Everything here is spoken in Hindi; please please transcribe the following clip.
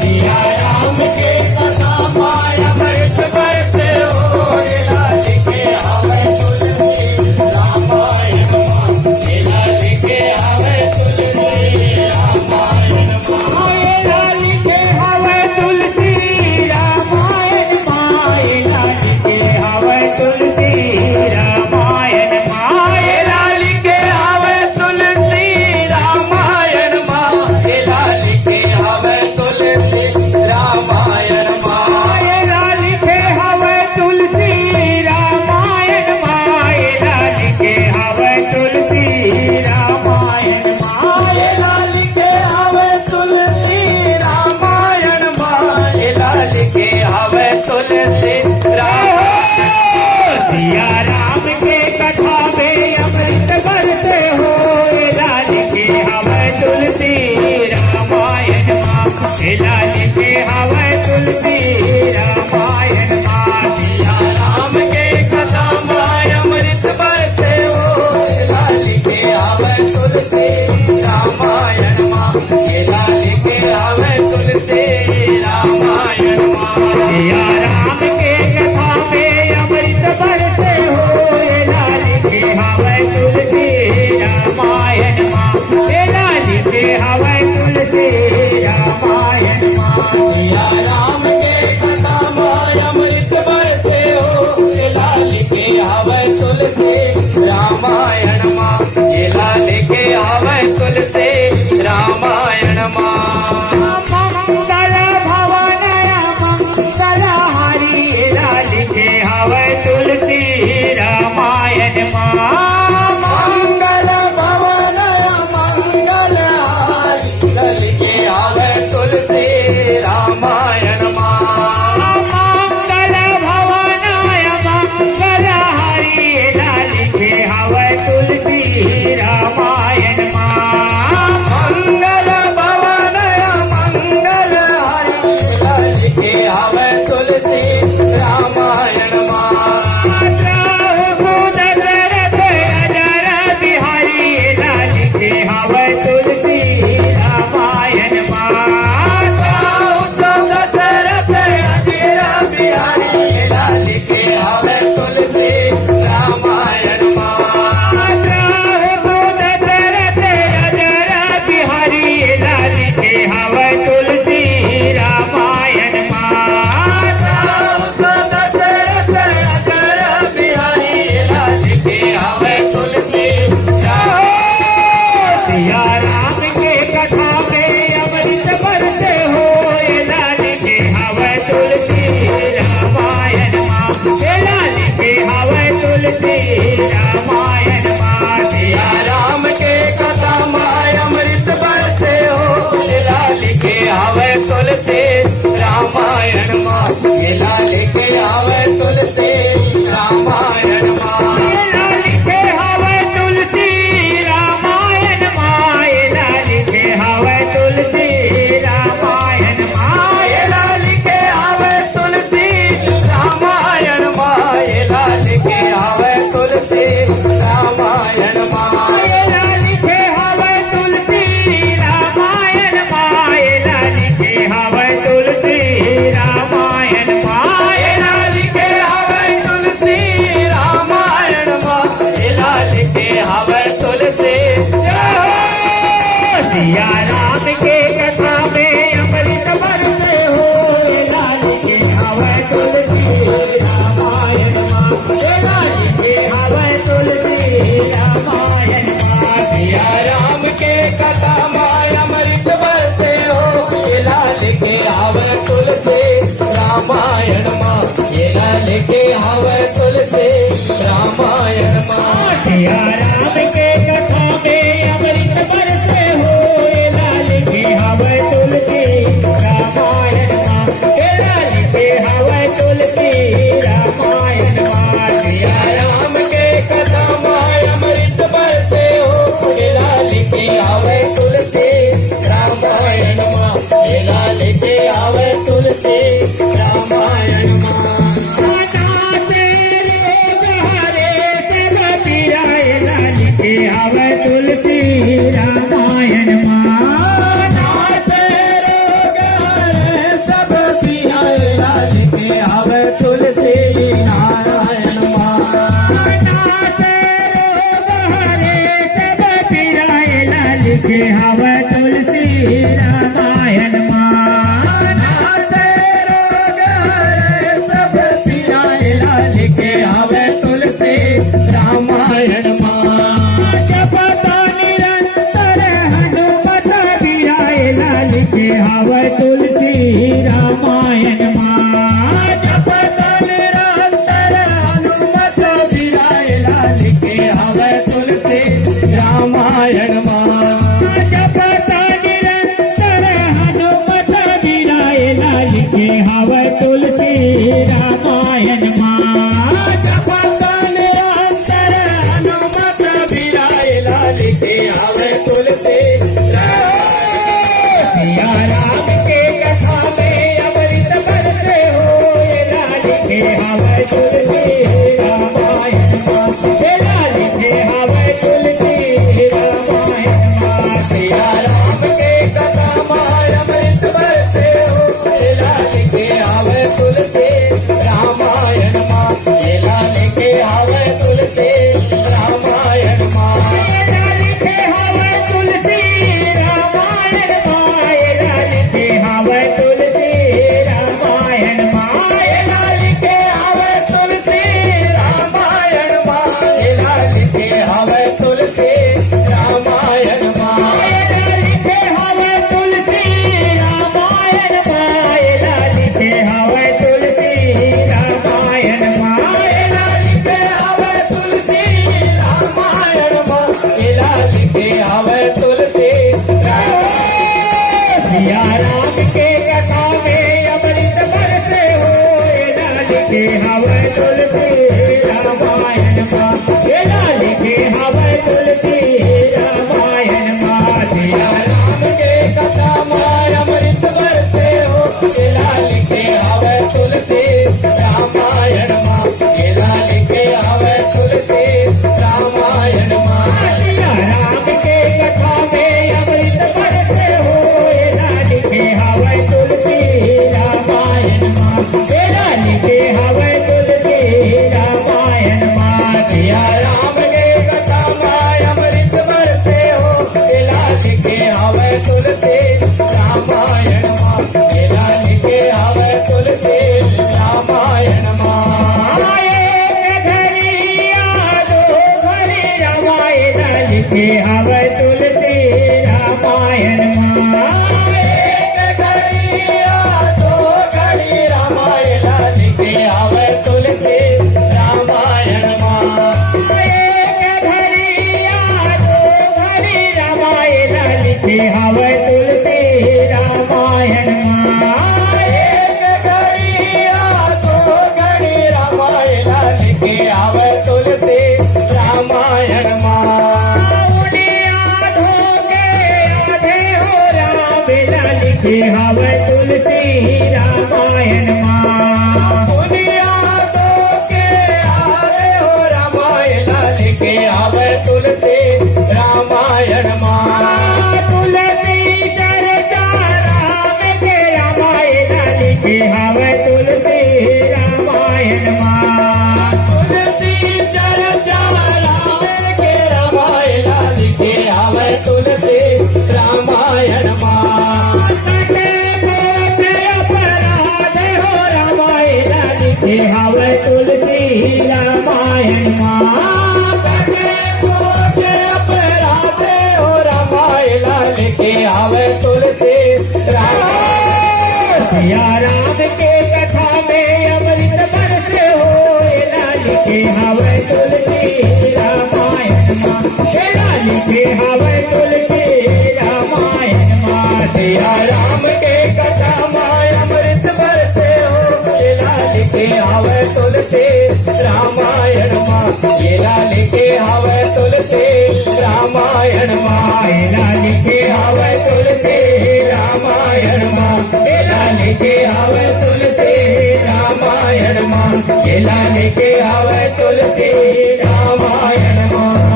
सिया राम के कथा माय अमृत बरसे हो लाल के हवे तुलसी रामायण लाल के हवे तुलसी रामायण लाल के हवे तुलसी रामायण लाल के हवे तुलसी रामायण लाल के हवे तुलसी रामायण लाल के हवे तुलसी रामायण लाल के हवे तुलसी रामायण लाल के हवे तुलसी रामायण लाल के हवे तुलसी रामायण लाल के हवे तुलसी रामायण सिया राम के कथा में अमृत बरसे हो लाल के हवे तुलसी रामायण लाल के हवे तुलसी रामायण सिया राम के कथा में अमृत बरसे हो लाल के हवे तुलसी रामायण लाल के हवे तुलसी रामायण सिया राम के कथा में अमृत बरसे हो लाल के हवे तुलसी रामायण लाल के हवे तुलसी रामायण सिया राम के कथा में अमृत बरसे हो लाल के हवे तुलसी रामायण लाल के हवे तुलसी रामायण मंगल भवन मंगल हरि लाल के हवे तुलसी रामायण मंगल भवन मंगल हरि लाल के हवे तुलसी रामायण मंगल भवन मंगल हरि लाल के हवे तुलसी रामायण मंगल भवन मंगल हरि लाल के हवे तुलसी रामायण दशरथ अजर बिहारी लाल के हवे तुलसी रामायण दशरथ अजर बिहारी लाल के हवे तुलसी रामायण दशरथ अजर बिहारी लाल के हवे तुलसी रामायण दशरथ अजर बिहारी लाल के हवे तुलसी सिया राम के कथा में अमृत बरसे हो लाल के हवे तुलसी रामायण लाल के हवे तुलसी रामायण सिया राम के कथा में अमृत बरसे हो लाल के हवे तुलसी रामायण लाल के हवे तुलसी रामायण लाल के हवे तुलसी रामायण लाल के हवे तुलसी रामायण लाल के हवे तुलसी रामायण लाल के हवे तुलसी रामायण लाल के हवे तुलसी रामायण लाल के हवे तुलसी रामायण लाल के हवे तुलसी रामायण लाल के हवे तुलसी सिया राम के कथा में अमृत बरसे हो लाल के हवे तुलसी रामायण लाल के हवे तुलसी रामायण सिया राम के कथा में अमृत बरसे हो लाल के हवे तुलसी रामायण लाल के हवे तुलसी रामायण सिया राम के कथा में अमृत बरसे हो लाल के हवे तुलसी रामायण लाल के हवे तुलसी रामायण सिया राम के कथा में अमृत बरसे हो लाल के हवे तुलसी रामायण लाल के हवे तुलसी रामायण हवे तुलसी रामायण लिखे हवे तुलसी रामायण माँ नाते रोग हरे सब पीरा एला लिखे हवे तुलसी रामायण माँ जपता निरंतर हनुमत बीरा एला लिखे हवे तुलसी रामायण माँ जपता निरंतर हनुमत बीरा एला लिखे हवे तुलसी रामायण माँ जपता निरंतर हनुमत बीरा एला लिखे हवे तुलसी रामायण माँ जपता निरंतर हनुमत बीरा एला लिखे हवे तुलसी सिया राम के कथा में अमृत बरसे हो एला लिखे हवे तुलसी रामायण माँ एला लिखे हवे तुलसी रामायण माँ सिया राम के कथा में अमृत बरसे हो एला लिखे हवे तुलसी रामायण माँ एला लिखे हवे तुलसी रामायण माँ एला लिखे हवे तुलसी रामायण माँ एला लिखे हवे तुलसी रामायण माँ एला लिखे हवे तुलसी रामायण माँ एला लिखे हवे तुलसी रामायण माँ एला लिखे हवे तुलसी रामायण माँ एला लिखे हवे तुलसी रामायण माँ एला लिखे हवे तुलसी रामायण माँ एला लिखे हवे तुलसी सिया राम के कथा में अमृत बरसे हो एला लिखे हवे तुलसी रामायण माँ एला लिखे हवे तुलसी रामायण माँ सिया राम के कथा में अमृत बरसे हो एला लिखे हवे तुलसी रामायण माँ एला लिखे हवे तुलसी रामायण माँ सिया राम के कथा में अमृत बरसे हो एला लिखे हवे तुलसी रामायण माँ एला लिखे हवे तुलसी रामायण माँ सिया राम के कथा में अमृत बरसे हो एला लिखे हवे तुलसी रामायण माँ एला लिखे हवे तुलसी रामायण माँ एक घड़ी दो घड़ी रामायण लिखे हवे तुलसी रामायण माँ एक घड़ी दो घड़ी रामायण लिखे हवे तुलसी रामायण माँ एक घड़ी दो घड़ी रामायण लिखे हवे तुलसी रामायण माँ एक घड़ी दो घड़ी रामायण लिखे हवे तुलसी रामायण माँ उड़िया धोके आधे हो राम एला लिखे हवे तुलसी रामायण माँ उड़िया धोके आधे हो रामायण लिखे हवे तुलसी रामायण माँ तुलसी चर्चा राम के रामायण लिखे हवे तुलसी रामायण माँ तुलसी चर्चा राम के रामायण लिखे हवे तुलसी रामायण माँ सटे कोटे अपराध हो रामायण लिखे हवे तुलसी रामायण माँ सटे कोटे अपराध हो रामायण लिखे हवे तुलसी रामायण सिया राम के कथा में अमृत बरसे हो एला लिखे हवे तुलसी रामायण माँ एला लिखे हवे तुलसी रामायण माँ सिया राम के कथा में अमृत बरसे हो एला लिखे हवे तुलसी रामायण माँ एला लिखे हवे तुलसी रामायण माँ एला लिखे हवे तुलसी रामायण माँ एला लिखे हवे तुलसी रामायण माँ एला लिखे हवे तुलसी रामायण माँ